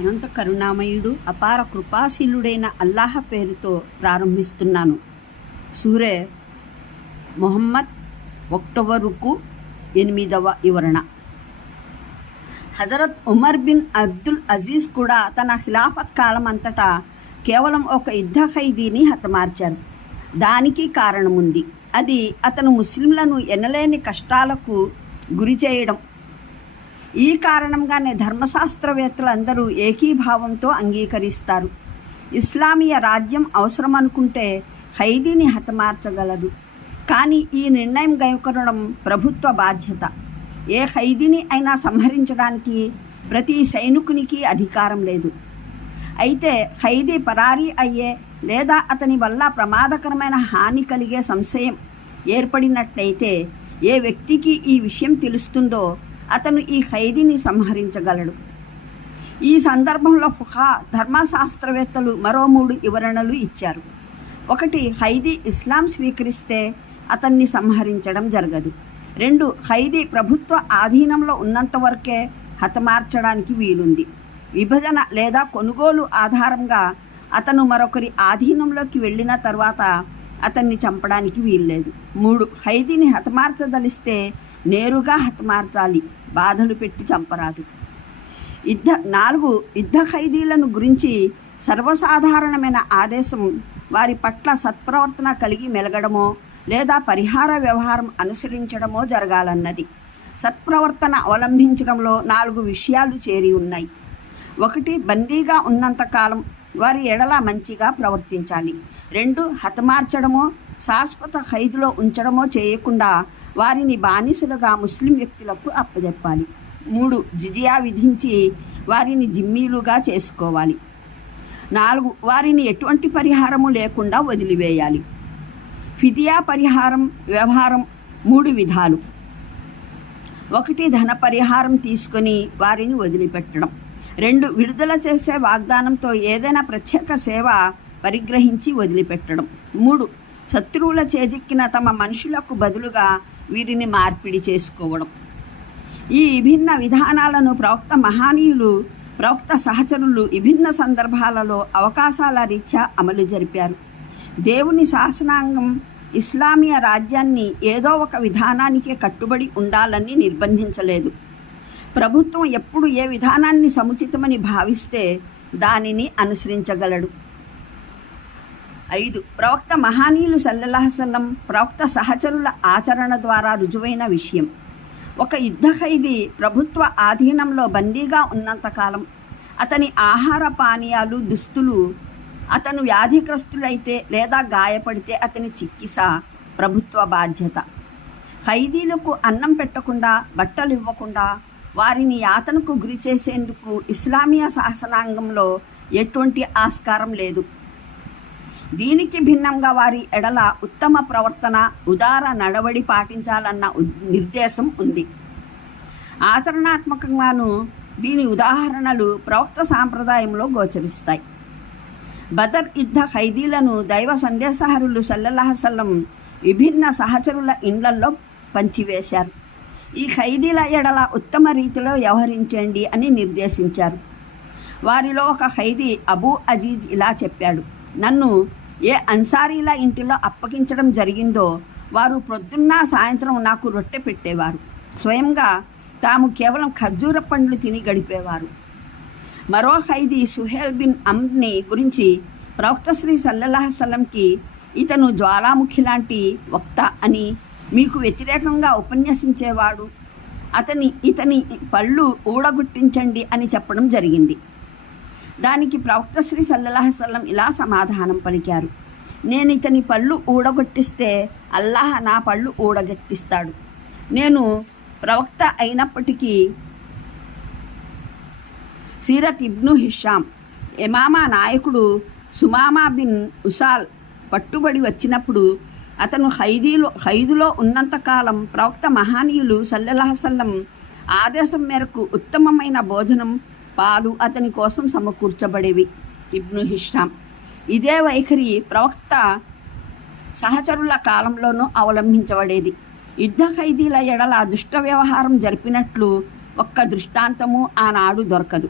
అనంత కరుణామయుడు అపార కృపాశీలుడైన అల్లాహ పేరుతో ప్రారంభిస్తున్నాను. సూరే మొహమ్మద్ ఒక్టోబరుకు ఎనిమిదవ వివరణ. Hazrat Umar bin Abdul Aziz కూడా తన ఖిలాఫత్ కాలం అంతటా కేవలం ఒక యుద్ధ ఖైదీని హతమార్చారు. దానికి కారణం ఉంది అది అతను ముస్లింలను ఎనలేని కష్టాలకు గురి చేయడం. ఈ కారణంగానే ధర్మశాస్త్రవేత్తలందరూ ఏకీభావంతో అంగీకరిస్తారు. ఇస్లామీయ రాజ్యం అవసరం అనుకుంటే ఖైదీని హతమార్చగలదు. కానీ ఈ నిర్ణయం గైకొనడం ప్రభుత్వ బాధ్యత. ఏ ఖైదీని అయినా సంహరించడానికి ప్రతి సైనికునికి అధికారం లేదు. అయితే ఖైదీ పరారీ అయ్యే లేదా అతని వల్ల ప్రమాదకరమైన హాని కలిగే సంశయం ఏర్పడినట్లయితే ఏ వ్యక్తికి ఈ విషయం తెలుస్తుందో అతను ఈ ఖైదీని సంహరించగలడు. ఈ సందర్భంలో ఫుహా ధర్మశాస్త్రవేత్తలు మరో మూడు వివరణలు ఇచ్చారు. ఒకటి ఖైదీ ఇస్లాం స్వీకరిస్తే అతన్ని సంహరించడం జరగదు. రెండు ఖైదీ ప్రభుత్వ ఆధీనంలో ఉన్నంత వరకే హతమార్చడానికి వీలుంది. విభజన లేదా కొనుగోలు ఆధారంగా అతను మరొకరి ఆధీనంలోకి వెళ్ళిన తర్వాత అతన్ని చంపడానికి వీల్లేదు. మూడు ఖైదీని హతమార్చదలిస్తే నేరుగా హతమార్చాలి. బాధలు పెట్టి చంపరాదు. యుద్ధ నాలుగు యుద్ధ ఖైదీలను గురించి సర్వసాధారణమైన ఆదేశం వారి పట్ల సత్ప్రవర్తన కలిగి మెలగడమో లేదా పరిహార వ్యవహారం అనుసరించడమో జరగాలన్నది. సత్ప్రవర్తన అవలంబించడంలో నాలుగు విషయాలు చేరి ఉన్నాయి. ఒకటి బందీగా ఉన్నంతకాలం వారి ఎడల మంచిగా ప్రవర్తించాలి. రెండు హతమార్చడమో శాశ్వత ఖైదులో ఉంచడమో చేయకుండా వారిని బానిసలుగా ముస్లిం వ్యక్తులకు అప్పజెప్పాలి. మూడు జిజియా విధించి వారిని జిమ్మీలుగా చేసుకోవాలి. నాలుగు వారిని ఎటువంటి పరిహారము లేకుండా వదిలివేయాలి. ఫిదియా పరిహారం వ్యవహారం మూడు విధాలు. ఒకటి ధన పరిహారం తీసుకొని వారిని వదిలిపెట్టడం. రెండు విడుదల చేసే వాగ్దానంతో ఏదైనా ప్రత్యేక సేవ పరిగ్రహించి వదిలిపెట్టడం. మూడు శత్రువుల చేజిక్కిన తమ మనుషులకు బదులుగా వీరిని మార్పిడి చేసుకోవడం. ఈ విభిన్న విధానాలను ప్రవక్త మహానీయులు ప్రవక్త సహచరులు విభిన్న సందర్భాలలో అవకాశాల రీత్యా అమలు జరిపారు. దేవుని శాసనాంగం ఇస్లామీయ రాజ్యాన్ని ఏదో ఒక విధానానికే కట్టుబడి ఉండాలని నిర్బంధించలేదు. ప్రభుత్వం ఎప్పుడు ఏ విధానాన్ని సముచితమని భావిస్తే దానిని అనుసరించగలడు. ఐదు. ప్రవక్త మహానీయులు సల్లల్లాహసల్లం ప్రవక్త సహచరుల ఆచరణ ద్వారా రుజువైన విషయం. ఒక యుద్ధ ఖైదీ ప్రభుత్వ ఆధీనంలో బందీగా ఉన్నంతకాలం అతని ఆహార పానీయాలు దుస్తులు అతను వ్యాధిగ్రస్తులైతే లేదా గాయపడితే అతని చికిత్స ప్రభుత్వ బాధ్యత. ఖైదీలకు అన్నం పెట్టకుండా బట్టలు ఇవ్వకుండా వారిని యాతనకు గురి చేసేందుకు ఇస్లామీయ శాసనాంగంలో ఎటువంటి ఆస్కారం లేదు. దీనికి భిన్నంగా వారి ఎడల ఉత్తమ ప్రవర్తన ఉదార నడవడి పాటించాలన్న నిర్దేశం ఉంది. ఆచరణాత్మకంగాను దీని ఉదాహరణలు ప్రవక్త సాంప్రదాయంలో గోచరిస్తాయి. బదర్ యుద్ధ ఖైదీలను దైవ సందేశహరులు సల్లల్లాహసల్లం విభిన్న సహచరుల ఇండ్లల్లో పంచివేశారు. ఈ ఖైదీల ఎడల ఉత్తమ రీతిలో వ్యవహరించండి అని నిర్దేశించారు. వారిలో ఒక ఖైదీ అబూ అజీజ్ ఇలా చెప్పాడు. నన్ను ఏ అన్సారీల ఇంటిలో అప్పగించడం జరిగిందో వారు ప్రొద్దున్న సాయంత్రం నాకు రొట్టె పెట్టేవారు. స్వయంగా తాము కేవలం ఖర్జూర పండ్లు తిని గడిపేవారు. మరో ఖైదీ సుహేల్ బిన్ అమ్ని గురించి ప్రవక్త శ్రీ సల్లల్లాహసల్లంకి ఇతను జ్వాలాముఖి లాంటి వక్త అని మీకు వ్యతిరేకంగా ఉపన్యసించేవాడు. అతని ఇతని పళ్ళు ఊడగుట్టించండి అని చెప్పడం జరిగింది. దానికి ప్రవక్త శ్రీ సల్లల్లాహసల్లం ఇలా సమాధానం పలికారు. నేను ఇతని పళ్ళు ఊడగొట్టిస్తే అల్లాహ్ నా పళ్ళు ఊడగొట్టిస్తాడు. నేను ప్రవక్త అయినప్పటికీ సీరత్ ఇబ్ను హిషాం ఎమామా నాయకుడు సుమామా బిన్ ఉసాల్ పట్టుబడి వచ్చినప్పుడు అతను ఖైదీలో ఖైదులో ఉన్నంతకాలం ప్రవక్త మహానీయులు సల్లెల్లాహసల్లం ఆదేశం మేరకు ఉత్తమమైన భోజనం పాలు అతని కోసం సమకూర్చబడేవి. ఇబ్ను హిష్టాం. ఇదే వైఖరి ప్రవక్త సహచరుల కాలంలోనూ అవలంబించబడేది. యుద్ధ ఖైదీల ఎడల దుష్ట వ్యవహారం జరిపినట్లు ఒక్క దృష్టాంతము ఆనాడు దొరకదు.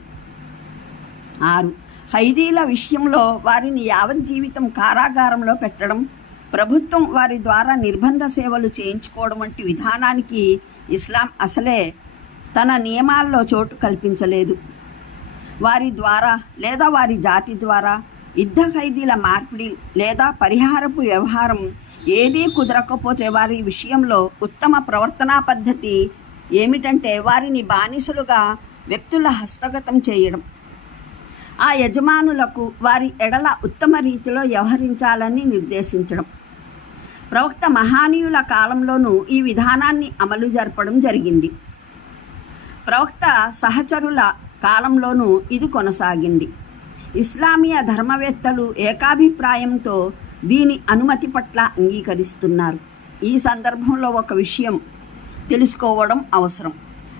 ఆరు. ఖైదీల విషయంలో వారిని యావజ్జీవితం కారాగారంలో పెట్టడం ప్రభుత్వం వారి ద్వారా నిర్బంధ సేవలు చేయించుకోవడం వంటి విధానానికి ఇస్లాం అసలే తన నియమాల్లో చోటు కల్పించలేదు. వారి ద్వారా లేదా వారి జాతి ద్వారా యుద్ధ ఖైదీల మార్పిడి లేదా పరిహారపు వ్యవహారం ఏదీ కుదరకపోతే వారి విషయంలో ఉత్తమ ప్రవర్తనా పద్ధతి ఏమిటంటే వారిని బానిసలుగా వ్యక్తుల హస్తగతం చేయడం. ఆ యజమానులకు వారి ఎడల ఉత్తమ రీతిలో వ్యవహరించాలని నిర్దేశించడం. ప్రవక్త మహానీయుల కాలంలోనూ ఈ విధానాన్ని అమలు జరపడం జరిగింది. ప్రవక్త సహచరుల కాలంలోనూ ఇది కొనసాగింది. ఇస్లామీయ ధర్మవేత్తలు ఏకాభిప్రాయంతో దీని అనుమతి పట్ల అంగీకరిస్తున్నారు. ఈ సందర్భంలో ఒక విషయం తెలుసుకోవడం అవసరం.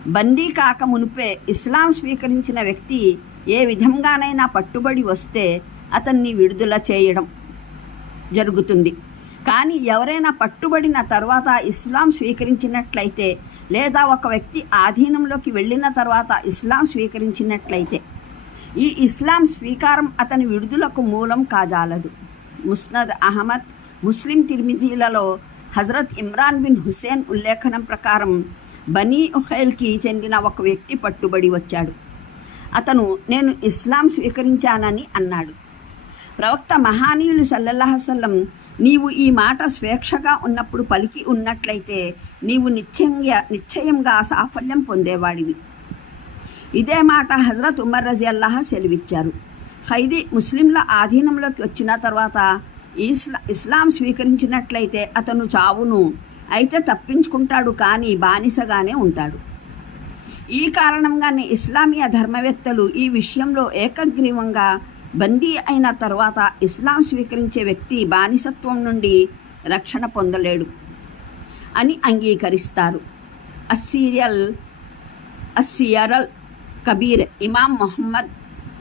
బందీ కాక మునిపే ఇస్లాం స్వీకరించిన వ్యక్తి ఏ విధంగానైనా పట్టుబడి వస్తే అతన్ని విడుదల చేయడం జరుగుతుంది. కానీ ఎవరైనా పట్టుబడిన తర్వాత ఇస్లాం స్వీకరించినట్లయితే లేదా ఒక వ్యక్తి ఆధీనంలోకి వెళ్ళిన తర్వాత ఇస్లాం స్వీకరించినట్లయితే. ఈ ఇస్లాం స్వీకారం అతని విడుదలకు మూలం కాజాలదు. ముస్నద్ అహ్మద్ ముస్లిం తిర్మిజీలలో హజరత్ ఇమ్రాన్ బిన్ హుసేన్ ఉల్లేఖనం ప్రకారం బనీ ఉహైల్కి చెందిన ఒక వ్యక్తి పట్టుబడి వచ్చాడు. అతను నేను ఇస్లాం స్వీకరించానని అన్నాడు. ప్రవక్త మహానీయులు సల్లల్లాహసల్లం నీవు ఈ మాట స్వేచ్ఛగా ఉన్నప్పుడు పలికి ఉన్నట్లయితే నీవు నిశ్చయంగా నిశ్చయంగా సాఫల్యం పొందేవాడివి. ఇదే మాట హజరత్ ఉమర్ రజీ అల్లాహ సెలవిచ్చారు. ఖైదీ ముస్లింల ఆధీనంలోకి వచ్చిన తర్వాత ఇస్లా ఇస్లాం స్వీకరించినట్లయితే అతను చావును అయితే తప్పించుకుంటాడు కానీ బానిసగానే ఉంటాడు. ఈ కారణంగానే ఇస్లామీయ ధర్మవేత్తలు ఈ విషయంలో ఏకగ్రీవంగా బందీ అయిన తర్వాత ఇస్లాం స్వీకరించే వ్యక్తి బానిసత్వం నుండి రక్షణ పొందలేడు అని అంగీకరిస్తారు. అస్సీరియల్ అస్సియరల్ కబీర్ ఇమాం మొహమ్మద్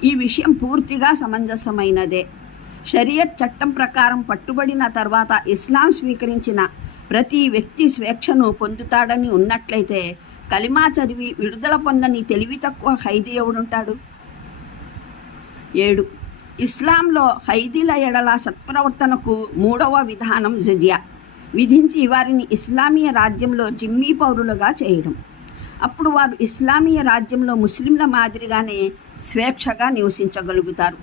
ఈ విషయం పూర్తిగా సమంజసమైనదే. షరియత్ చట్టం ప్రకారం పట్టుబడిన తర్వాత ఇస్లాం స్వీకరించిన ప్రతి వ్యక్తి స్వేచ్ఛను పొందుతాడని ఉన్నట్లయితే కలిమా చదివి విడుదల పొందని తెలివి తక్కువ ఖైదీ ఎవడుంటాడు? ఏడు. ఇస్లాంలో ఖైదీల ఎడల సత్ప్రవర్తనకు మూడవ విధానం జజియా. విధించి వారిని ఇస్లామీయ రాజ్యంలో జిమ్మీ పౌరులుగా చేయడం. అప్పుడు వారు ఇస్లామీయ రాజ్యంలో ముస్లింల మాదిరిగానే స్వేచ్ఛగా నివసించగలుగుతారు.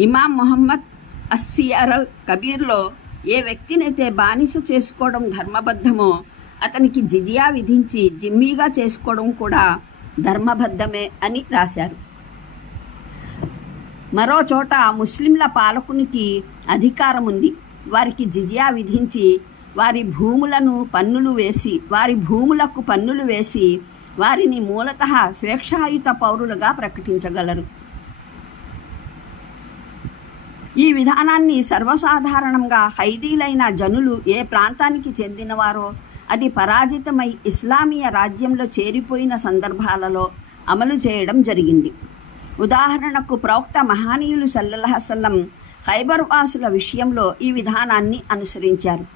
ఇమాం మొహమ్మద్ అస్సియరల్ కబీర్లో ఏ వ్యక్తినైతే బానిస చేసుకోవడం ధర్మబద్ధమో అతనికి జిజియా విధించి జిమ్మీగా చేసుకోవడం కూడా ధర్మబద్ధమే అని రాశారు. మరో చోట ముస్లింల పాలకునికి అధికారం ఉంది వారికి జిజియా విధించి వారి భూములను పన్నులు వేసి వారి భూములకు పన్నులు వేసి వారిని మూలత స్వేచ్ఛాయుత పౌరులుగా ప్రకటించగలరు. ఈ విధానాన్ని సర్వసాధారణంగా ఖైదీలైన జనులు ఏ ప్రాంతానికి చెందినవారో అది పరాజితమై ఇస్లామీయ రాజ్యంలో చేరిపోయిన సందర్భాలలో అమలు చేయడం జరిగింది. ఉదాహరణకు ప్రవక్త మహానీయులు సల్లహసల్లం ఖైబర్ వాసుల విషయంలో ఈ విధానాన్ని అనుసరించారు.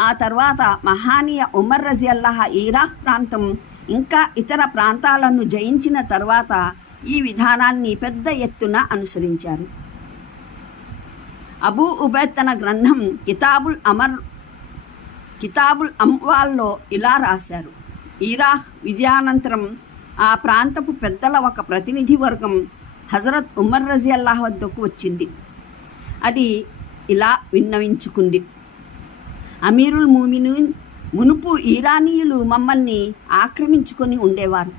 ఆ తర్వాత మహానీయ ఉమర్ రజియల్లాహ ఇరాక్ ప్రాంతం ఇంకా ఇతర ప్రాంతాలను జయించిన తర్వాత ఈ విధానాన్ని పెద్ద ఎత్తున అనుసరించారు. అబూ ఉబైద్ తన గ్రంథం కితాబుల్ అమర్ కితాబుల్ అమ్వాల్లో ఇలా రాశారు. ఇరాక్ విజయానంతరం ఆ ప్రాంతపు పెద్దల ఒక ప్రతినిధి వర్గం హజరత్ ఉమర్ రజీ అల్లాహ్ వద్దకు వచ్చింది. అది ఇలా విన్నవించుకుంది. అమీరుల్ మూమిను మునుపు ఈరానీయులు మమ్మల్ని ఆక్రమించుకొని ఉండేవారు.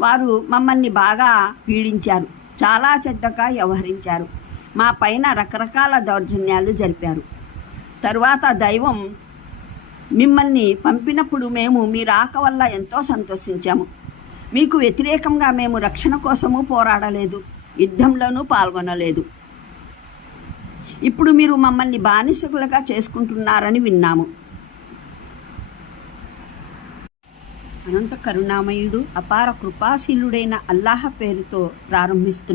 వారు మమ్మల్ని బాగా పీడించారు. చాలా చెడ్డగా వ్యవహరించారు. మా పైన రకరకాల దౌర్జన్యాలు జరిపారు. తరువాత దైవం మిమ్మల్ని పంపినప్పుడు మేము మీ రాక వల్ల ఎంతో సంతోషించాము. మీకు వ్యతిరేకంగా మేము రక్షణ కోసము పోరాడలేదు. యుద్ధంలోనూ పాల్గొనలేదు. ఇప్పుడు మీరు మమ్మల్ని బానిసకులుగా చేసుకుంటున్నారని విన్నాము. అనంత కరుణామయుడు అపార కృపాశీలుడైన అల్లాహ పేరుతో ప్రారంభిస్తున్న